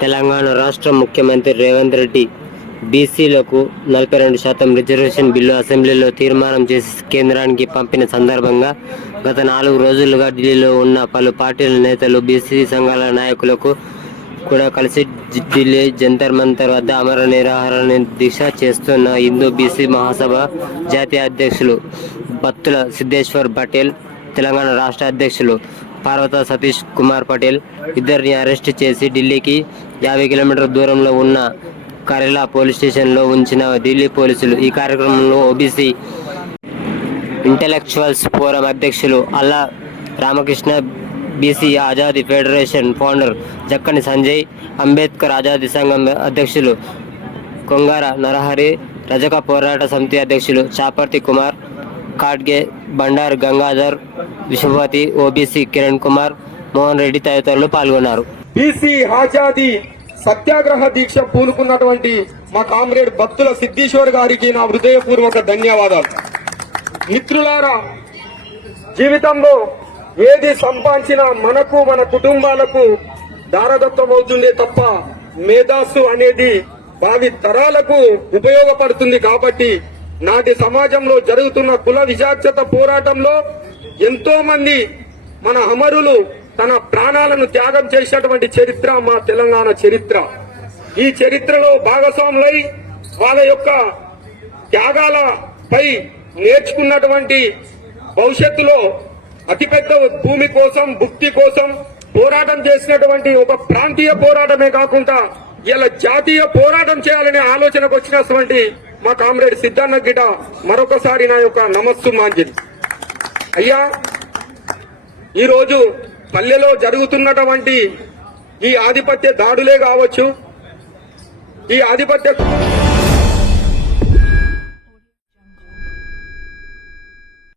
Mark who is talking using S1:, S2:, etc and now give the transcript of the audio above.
S1: తెలంగాణ రాష్ట్ర ముఖ్యమంత్రి రేవంత్ రెడ్డి బీసీలకు నలభై రెండు శాతం రిజర్వేషన్ బిల్లు అసెంబ్లీలో తీర్మానం చేసి కేంద్రానికి పంపిన సందర్భంగా గత నాలుగు రోజులుగా ఢిల్లీలో ఉన్న పలు పార్టీల నేతలు బీసీ సంఘాల నాయకులకు కూడా కలిసి ఢిల్లీ జంతర్ మంతర్ వద్ద అమర నిరాహారాన్ని దీక్ష చేస్తున్న హిందూ బీసీ మహాసభ జాతీయ అధ్యక్షులు బత్తుల సిద్ధేశ్వర్ పటేల్ తెలంగాణ రాష్ట్ర అధ్యక్షులు పార్వత సతీష్ కుమార్ పటేల్ ఇద్దరిని అరెస్ట్ చేసి ఢిల్లీకి యాభై కిలోమీటర్ల దూరంలో ఉన్న కరేలా పోలీస్ స్టేషన్లో ఉంచిన ఢిల్లీ పోలీసులు ఈ కార్యక్రమంలో ఓబీసీ ఇంటలెక్చువల్స్ ఫోరం అధ్యక్షులు Alla Ramakrishna BC Azadi federation founder Jakkani Sanjay Ambedkar Azadi సంఘం అధ్యక్షులు కొంగార నరహరి రజక పోరాట సమితి అధ్యక్షులు చాపర్తి కుమార్ ఖాడ్గే బండారు గంగాధర్ విశ్వపతి ఓబీసీ కిరణ్ కుమార్ మోహన్ రెడ్డి తదితరులు పాల్గొన్నారు.
S2: బీసీ ఆజాదీ సత్యాగ్రహ దీక్ష పూనుకున్నటువంటి మా కామ్రేడ్ భక్తుల సిద్ధేశ్వర్ గారికి నా హృదయపూర్వక ధన్యవాదాలు. మిత్రులారా జీవితంలో ఏది సంపాదించినా మనకు మన కుటుంబాలకు దారదత్తమవుతుందే తప్ప మేధాస్సు అనేది భావి తరాలకు ఉపయోగపడుతుంది కాబట్టి నాటి సమాజంలో జరుగుతున్న కుల విజాత్యత పోరాటంలో ఎంతో మంది మన అమరులు తన ప్రాణాలను త్యాగం చేసినటువంటి చరిత్ర మా తెలంగాణ చరిత్ర. ఈ చరిత్రలో భాగస్వాములై వాళ్ళ యొక్క త్యాగాలపై నేర్చుకున్నటువంటి భవిష్యత్తులో అతిపెద్ద భూమి కోసం భుక్తి కోసం పోరాటం చేసినటువంటి ఒక ప్రాంతీయ పోరాటమే కాకుండా ఇలా జాతీయ పోరాటం చేయాలనే ఆలోచనకు వచ్చినటువంటి మా కామ్రేడ్ సిద్ధాన్న గిట మరొకసారి నా యొక్క నమస్సు మాంజలి అయ్యా ఈరోజు పల్లెలో జరుగుతున్నటువంటి ఈ ఆధిపత్య దాడులే కావచ్చు. ఈ ఆధిపత్య